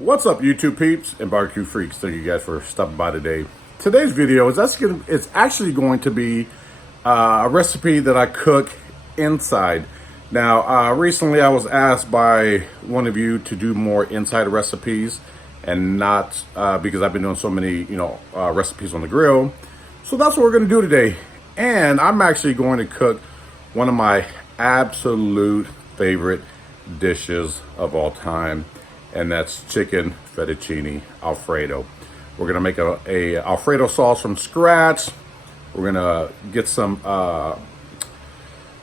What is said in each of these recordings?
What's up, YouTube peeps and barbecue freaks? Thank you guys for stopping by today. Today's video is it's actually going to be a recipe that I cook inside. Now, recently I was asked by one of you to do more inside recipes and not because I've been doing so many, recipes on the grill. So that's what we're going to do today. And I'm actually going to cook one of my absolute favorite dishes of all time. And that's chicken fettuccine Alfredo. We're gonna make a Alfredo sauce from scratch. We're gonna get some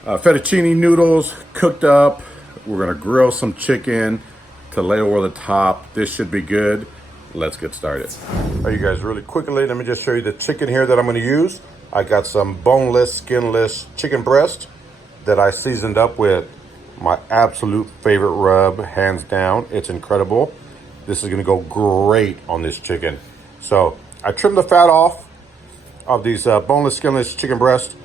fettuccine noodles cooked up. We're gonna grill some chicken to lay over the top. This should be good. Let's get started. All right, you guys, really quickly, let me just show you the chicken here that I'm gonna use. I got some boneless, skinless chicken breast that I seasoned up with my absolute favorite rub, hands down. It's incredible. This is gonna go great on this chicken. So I trimmed the fat off of these boneless, skinless chicken breast.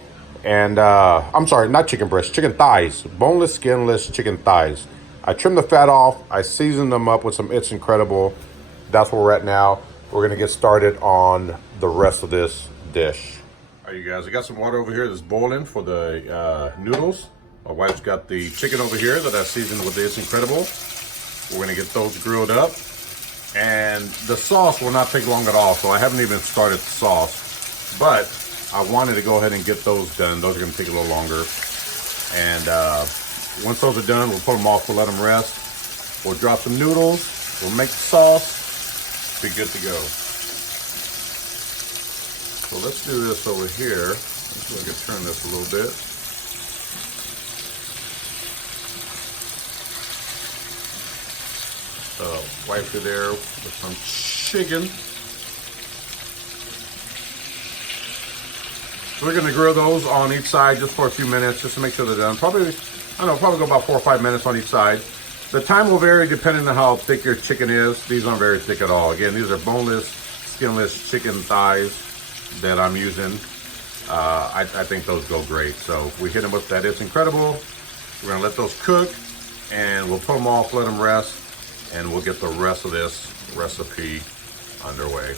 And I'm sorry, not chicken breast, chicken thighs. Boneless, skinless chicken thighs. I trimmed the fat off. I seasoned them up with some It's Incredible. That's where we're at now. We're gonna get started on the rest of this dish. All right, you guys, I got some water over here that's boiling for the noodles. My wife's got the chicken over here that I seasoned with It's Incredible. We're gonna get those grilled up. And the sauce will not take long at all, so I haven't even started the sauce. But I wanted to go ahead and get those done. Those are gonna take a little longer. And once those are done, we'll put them off, we'll let them rest. We'll drop some noodles, we'll make the sauce, be good to go. So let's do this over here. Let's see if I can turn this a little bit. Wipe through there with some chicken. So we're gonna grill those on each side just for a few minutes, just to make sure they're done. Probably go about 4 or 5 minutes on each side. The time will vary depending on how thick your chicken is. These aren't very thick at all. Again, these are boneless, skinless chicken thighs that I'm using. I think those go great. So we hit them with that It's Incredible. We're gonna let those cook and we'll put them off, let them rest, and we'll get the rest of this recipe underway.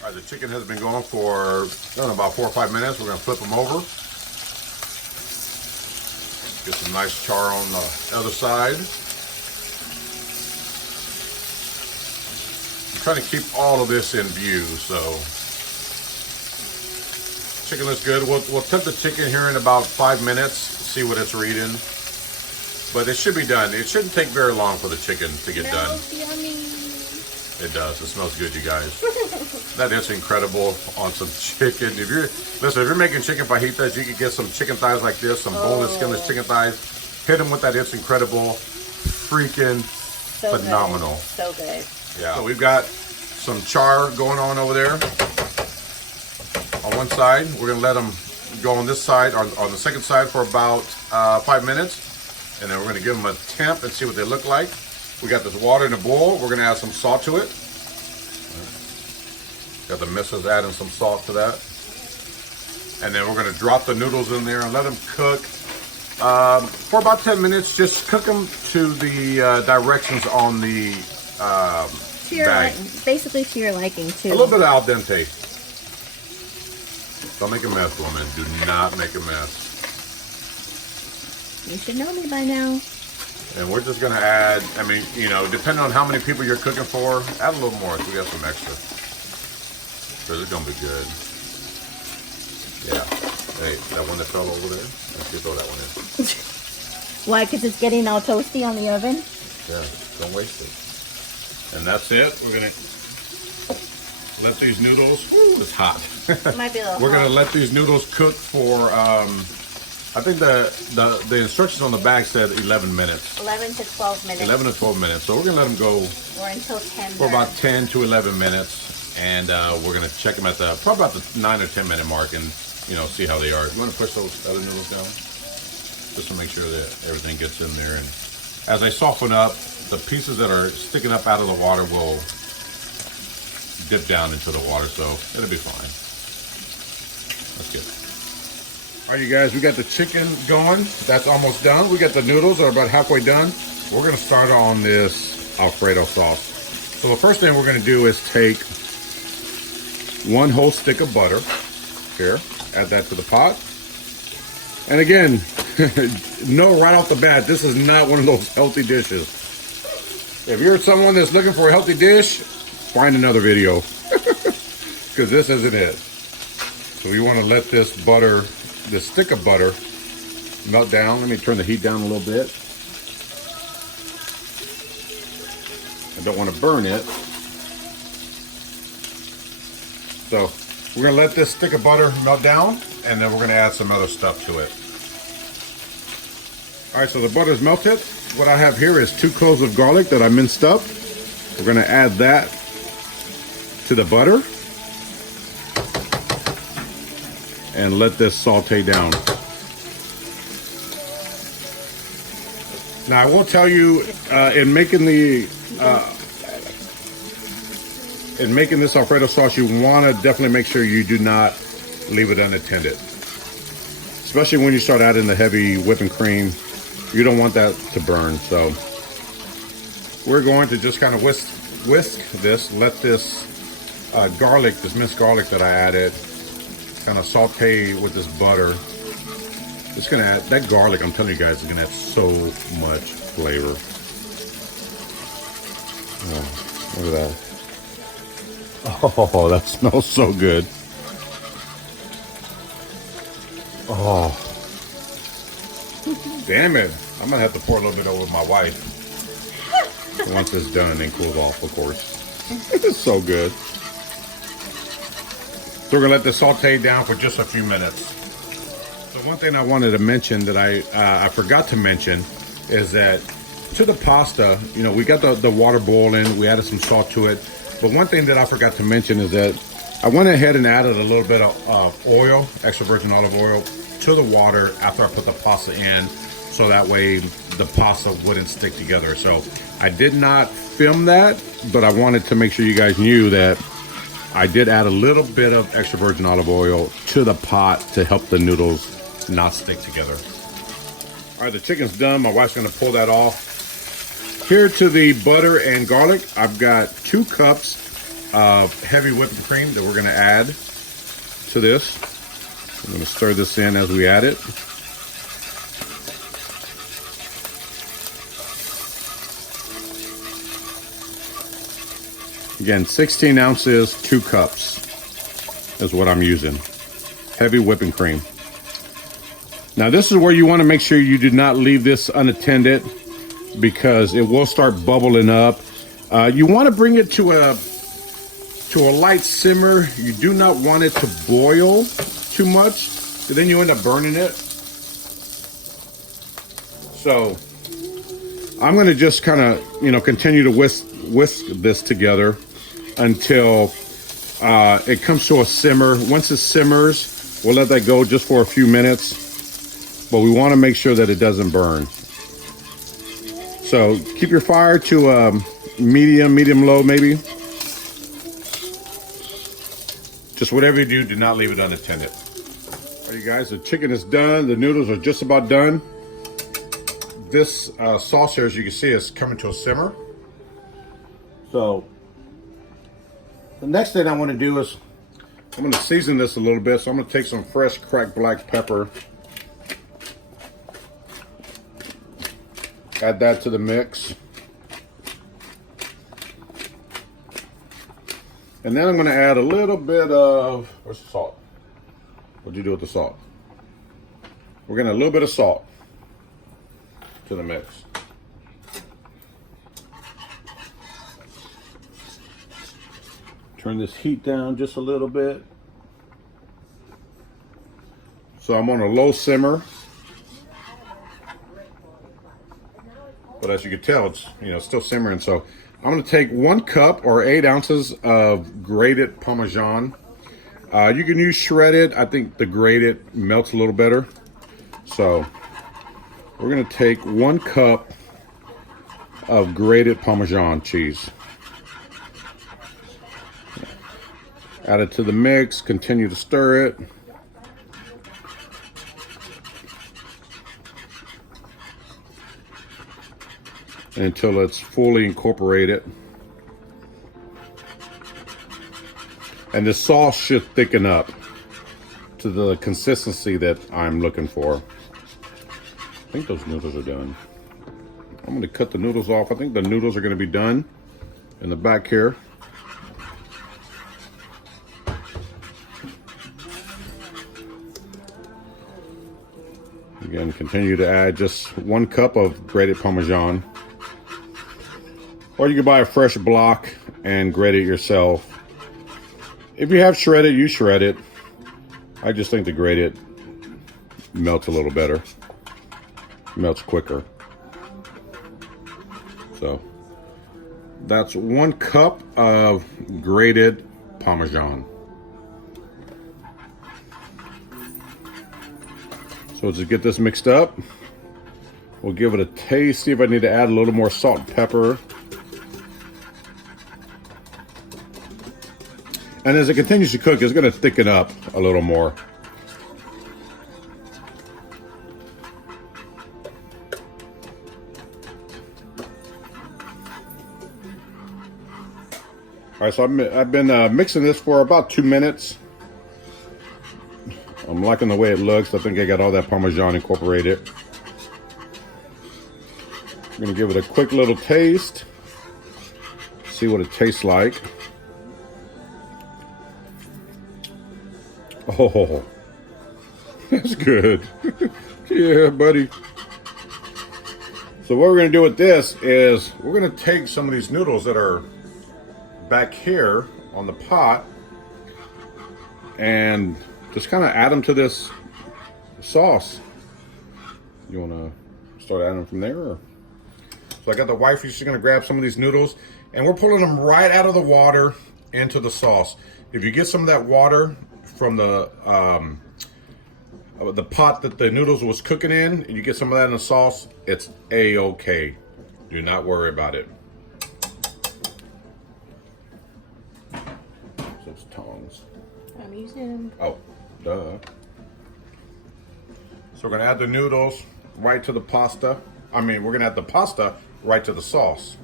All right, the chicken has been going for, about 4 or 5 minutes. We're gonna flip them over. Get some nice char on the other side. I'm trying to keep all of this in view, so. Chicken looks good. We'll tip the chicken here in about 5 minutes, see what it's reading. But it should be done. It shouldn't take very long for the chicken to get done. Yummy. It does. It smells good, you guys. That is incredible on some chicken. If you're making chicken fajitas, you can get some chicken thighs like this, some boneless, skinless chicken thighs. Hit them with that It's Incredible. Freaking So phenomenal. Good. So good. Yeah. So we've got some char going on over there. On one side, we're gonna let them go on this side, on the second side for about 5 minutes. And then we're gonna give them a temp and see what they look like. We got this water in a bowl. We're gonna add some salt to it. Got the missus adding some salt to that. And then we're gonna drop the noodles in there and let them cook for about 10 minutes. Just cook them to the directions on the bag. Basically to your liking too. A little bit of al dente. Don't make a mess, woman. Do not make a mess. You should know me by now. And we're just gonna add, depending on how many people you're cooking for, add a little more so we got some extra. Because it's gonna be good. Yeah. Hey, that one that fell over there, let's just throw that one in. Why? Because it's getting all toasty on the oven? Yeah, don't waste it. And that's it. We're gonna let these noodles, it's hot. It might be a little We're hot. gonna let these noodles cook for, I think the instructions on the bag said 11 minutes. 11 to 12 minutes. 11 to 12 minutes. So we're gonna let them go Or until 10. for about 10 to 11 minutes. And we're gonna check them at probably about the 9 or 10 minute mark and, see how they are. You wanna push those other noodles down? Just to make sure that everything gets in there. And as they soften up, the pieces that are sticking up out of the water will dip down into the water, so it'll be fine. That's good. All right, you guys, we got the chicken going. That's almost done. We got the noodles are about halfway done. We're gonna start on this Alfredo sauce. So the first thing we're gonna do is take 1 whole stick of butter. Here, add that to the pot. And again, no, right off the bat, this is not one of those healthy dishes. If you're someone that's looking for a healthy dish, find another video, because this isn't it. So we want to let this butter, this stick of butter, melt down. Let me turn the heat down a little bit. I don't want to burn it. So we're going to let this stick of butter melt down, and then we're going to add some other stuff to it. All right, so the butter's melted. What I have here is 2 cloves of garlic that I minced up. We're going to add that to the butter and let this saute down. Now I will tell you, in making this Alfredo sauce, you want to definitely make sure you do not leave it unattended. Especially when you start adding the heavy whipping cream, you don't want that to burn. So we're going to just kind of whisk this, let this garlic, this minced garlic that I added, kind of saute with this butter. It's gonna add, that garlic, I'm telling you guys, is gonna add so much flavor. Oh, look at that. Oh, that smells so good. Oh, damn it. I'm gonna have to pour a little bit over my wife. Once it's done and cools off, of course. It's so good. So we're gonna let this saute down for just a few minutes. So one thing I wanted to mention that I forgot to mention is that to the pasta, you know, we got the water boiling, we added some salt to it. But one thing that I forgot to mention is that I went ahead and added a little bit of oil, extra virgin olive oil, to the water after I put the pasta in, so that way the pasta wouldn't stick together. So I did not film that, but I wanted to make sure you guys knew that I did add a little bit of extra virgin olive oil to the pot to help the noodles not stick together. All right, the chicken's done. My wife's gonna pull that off. Here to the butter and garlic, I've got 2 cups of heavy whipping cream that we're gonna add to this. I'm gonna stir this in as we add it. Again, 16 ounces, 2 cups is what I'm using. Heavy whipping cream. Now this is where you want to make sure you do not leave this unattended, because it will start bubbling up. You want to bring it to a light simmer. You do not want it to boil too much, so then you end up burning it. So I'm going to just kind of, you know, continue to whisk this together until it comes to a simmer. Once it simmers, we'll let that go just for a few minutes, but we want to make sure that it doesn't burn. So keep your fire to medium low maybe. Just whatever you do, do not leave it unattended. All right, you guys, the chicken is done. The noodles are just about done. This sauce here, as you can see, is coming to a simmer. So the next thing I want to do is I'm going to season this a little bit. So I'm going to take some fresh cracked black pepper, add that to the mix, and then I'm going to add a little bit of, where's the salt? What'd you do with the salt? We're going to add a little bit of salt to the mix. Turn this heat down just a little bit. So I'm on a low simmer, but as you can tell, it's, you know, still simmering. So I'm going to take 1 cup or 8 ounces of grated Parmesan. You can use shredded. I think the grated melts a little better. So we're going to take 1 cup of grated Parmesan cheese. Add it to the mix, continue to stir it. until it's fully incorporated. And the sauce should thicken up to the consistency that I'm looking for. I think those noodles are done. I'm going to cut the noodles off. I think the noodles are going to be done in the back here. Again, continue to add just 1 cup of grated Parmesan. Or you can buy a fresh block and grate it yourself. If you have shredded, you shred it. I just think the grated melts a little better. Melts quicker. So that's 1 cup of grated Parmesan. So to get this mixed up, we'll give it a taste, see if I need to add a little more salt and pepper. And as it continues to cook, it's going to thicken up a little more. All right, so I've been mixing this for about 2 minutes. I'm liking the way it looks. I think I got all that Parmesan incorporated. I'm gonna give it a quick little taste. See what it tastes like. Oh, that's good. Yeah, buddy. So what we're gonna do with this is we're gonna take some of these noodles that are back here on the pot and just kind of add them to this sauce. You want to start adding them from there? Or? So I got the wife, she's going to grab some of these noodles, and we're pulling them right out of the water into the sauce. If you get some of that water from the pot that the noodles was cooking in, and you get some of that in the sauce, it's A-okay. Do not worry about it. Those tongs. I'm using. Oh. Duh. So we're gonna add the noodles right to the pasta. We're gonna add the pasta right to the sauce.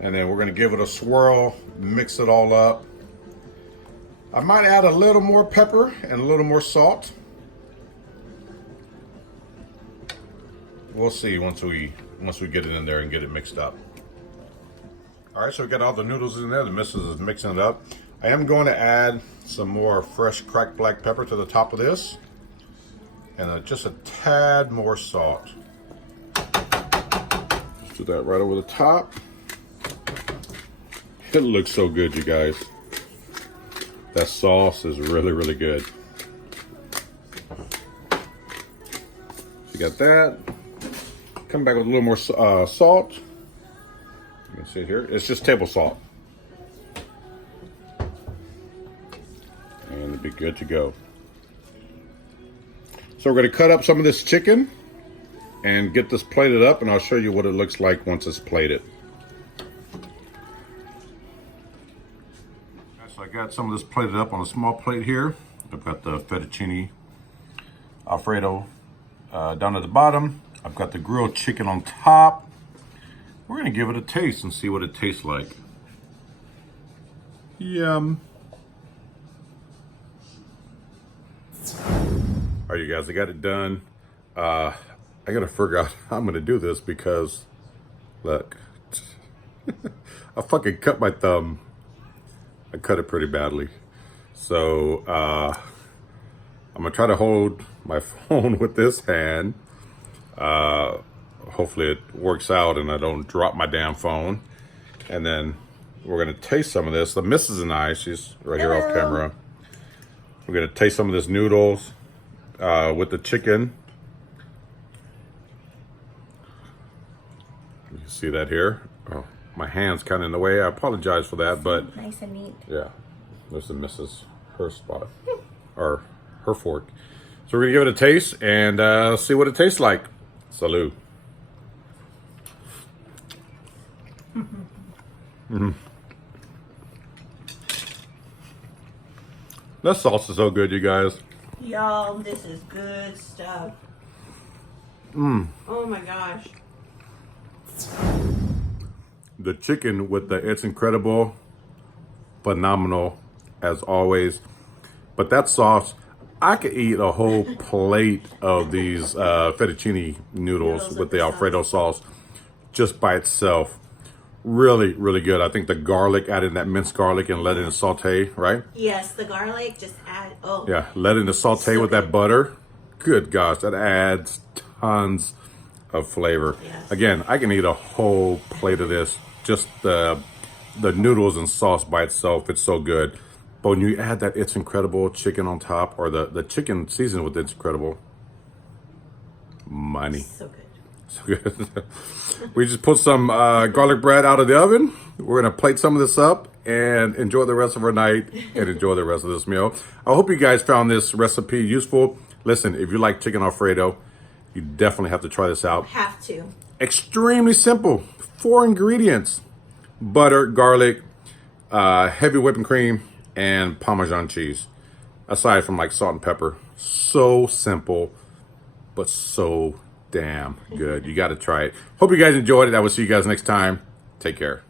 And then we're gonna give it a swirl, mix it all up. I might add a little more pepper and a little more salt. We'll see once we get it in there and get it mixed up. All right, so we got all the noodles in there. The missus is mixing it up. I am going to add some more fresh cracked black pepper to the top of this, and just a tad more salt. Just do that right over the top. It looks so good, you guys. That sauce is really, really good. So you got that. Come back with a little more salt. You can see it here. It's just table salt. And it'll be good to go. So we're going to cut up some of this chicken and get this plated up, and I'll show you what it looks like once it's plated. So I got some of this plated up on a small plate here. I've got the Fettuccine Alfredo down at the bottom. I've got the grilled chicken on top. We're going to give it a taste and see what it tastes like. Yum. All right, you guys, I got it done. I got to figure out how I'm going to do this because, look, I fucking cut my thumb. I cut it pretty badly. So I'm going to try to hold my phone with this hand. Hopefully it works out and I don't drop my damn phone. And then we're going to taste some of this. The missus and I, she's right here off camera. We're going to taste some of this noodles with the chicken. You can see that here. Oh, my hand's kind of in the way. I apologize for that, but Nice and neat. yeah, there's the missus, her spot, or her fork. So we're going to give it a taste and see what it tastes like. Salud. Mm-hmm. That sauce is so good, you guys. Y'all, this is good stuff. Oh my gosh. The chicken with the It's Incredible, phenomenal as always. But that sauce, I could eat a whole plate of these fettuccine noodles with the Alfredo sauce just by itself. Really, really good. I think the garlic, adding that minced garlic and letting it saute, right? Yes, the garlic just add. Oh. Yeah, letting it saute with that butter. Good gosh, that adds tons of flavor. Yes. Again, I can eat a whole plate of this. Just the noodles and sauce by itself, it's so good. But when you add that It's Incredible chicken on top, or the chicken seasoned with It's Incredible, money. So good. So good. We just put some garlic bread out of the oven. We're gonna plate some of this up and enjoy the rest of our night and enjoy the rest of this meal. I hope you guys found this recipe useful. Listen, if you like chicken Alfredo, you definitely have to try this out. Have to. Extremely simple. 4 ingredients: butter, garlic, heavy whipping cream, and Parmesan cheese. Aside from like salt and pepper. So simple, but so damn good. You got to try it. Hope you guys enjoyed it. I will see you guys next time. Take care.